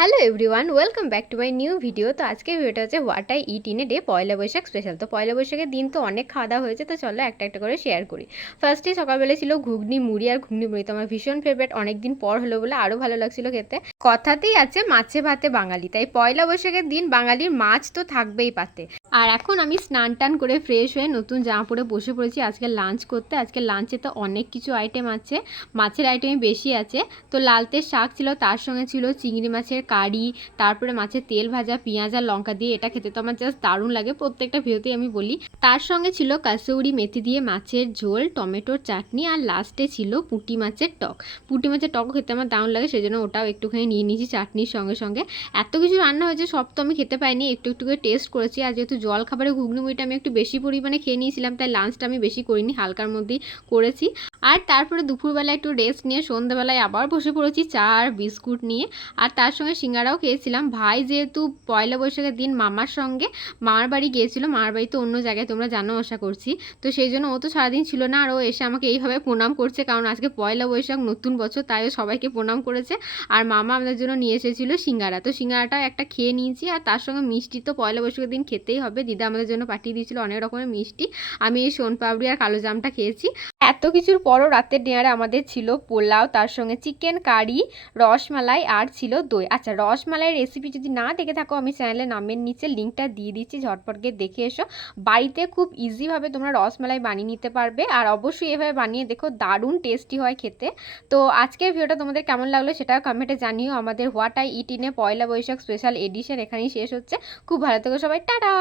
Hello everyone, welcome back to my new video. তো আজকের ভিডিওটা হচ্ছে what I eat in a day, Poila Baishakh special. তো পয়লা বৈশাখের দিন তো অনেক খাওয়া দাওয়া হয়েছে, তো চলো একটা একটা করে শেয়ার করি। ফার্স্টেই সকালবেলা ছিল ঘুগনি মুড়ি, আর ঘুগনি মুড়ি তো আমার ভীষণ ফেভারিট, অনেকদিন পর হলো বলে আরও ভালো লাগছিল খেতে। কথাতেই আছে মাছে ভাতে বাঙালি, তাই পয়লা বৈশাখের দিন বাঙালির মাছ তো থাকবেই পাতে। আর এখন আমি স্নান টান করে ফ্রেশ হয়ে নতুন জামা পরে বসে পড়েছি আজকে লাঞ্চ করতে। আজকে লাঞ্চে তো অনেক কিছু আইটেম আছে, মাছের আইটেমই বেশি আছে। তো লালতের শাক ছিল, তার সঙ্গে ছিল চিংড়ি মাছের কারি, তারপরে মাছের তেল ভাজা পেঁয়াজ আর লঙ্কা দিয়ে। এটা খেতে তো আমার জাস্ট দারুণ লাগে, প্রত্যেকটা ভিডিওতেই আমি বলি। তার সঙ্গে ছিল কাসৌরি মেথি দিয়ে মাছের ঝোল, টমেটোর চাটনি, আর লাস্টে ছিল পুঁটি মাছের টক। পুঁটি মাছের টকও খেতে আমার দারুণ লাগে, সেজন্য ওটাও একটুখানি নিয়ে নিয়েছি চাটনির সঙ্গে সঙ্গে। এত কিছু রান্না হয়েছে, সব তো আমি খেতে পাইনি, একটু একটু করে টেস্ট করেছি। আর যেহেতু জল খাবারে ঘুগনি মুড়িটা আমি একটু বেশি পরিমাণে খেয়ে নিয়েছিলাম, তাই লাঞ্চটা আমি বেশি করিনি, হালকার মধ্যেই করেছি। আর তারপরে দুপুরবেলা একটু রেস্ট নিয়ে সন্ধ্যাবেলায় আবার বসে পড়েছি চা আর বিস্কুট নিয়ে। আর তার সঙ্গে সিঙ্গারাও খেয়েছিলাম। ভাই যেহেতু পয়লা বৈশাখের দিন মামার সঙ্গে মামার বাড়ি গিয়েছিল, মামার বাড়ি তো অন্য জায়গায়, তোমরা জানো আশা করছি। তো সেই জন্য ও তো সারাদিন ছিল না, আর ও এসে আমাকে এইভাবে প্রণাম করছে, কারণ আজকে পয়লা বৈশাখ নতুন বছর, তাই ও সবাইকে প্রণাম করেছে। আর মামা আমাদের জন্য নিয়ে এসেছিলো সিঙ্গারা, তো সিঙ্গারাটাও একটা খেয়ে নিয়েছি। আর তার সঙ্গে মিষ্টি তো পয়লা বৈশাখের দিন খেতেই হবে, দিদা আমাদের জন্য পাঠিয়ে দিয়েছিল অনেক রকমের মিষ্টি। আমি এই সোনপাপড়ি আর কালো জামটা খেয়েছি। এত কিছুর পরও রাতের ডিনারে আমাদের ছিল পোলাও, তার সঙ্গে চিকেন কারি, রসমালাই, আর ছিল দই। আচ্ছা, রসমালাইয়ের রেসিপি যদি না দেখে থাকো, আমি চ্যানেলের নামের নিচে লিঙ্কটা দিয়ে দিচ্ছি, ঝটপট গিয়ে দেখে এসো। বাড়িতে খুব ইজিভাবে তোমরা রসমালাই বানিয়ে নিতে পারবে, আর অবশ্যই এভাবে বানিয়ে দেখো, দারুণ টেস্টি হয় খেতে। তো আজকের ভিডিওটা তোমাদের কেমন লাগলো সেটাও কমেন্টে জানিও। আমাদের what I eat in a Poila Baishakh special edition এখানেই শেষ হচ্ছে। খুব ভালো থেকো সবাই, টাটা।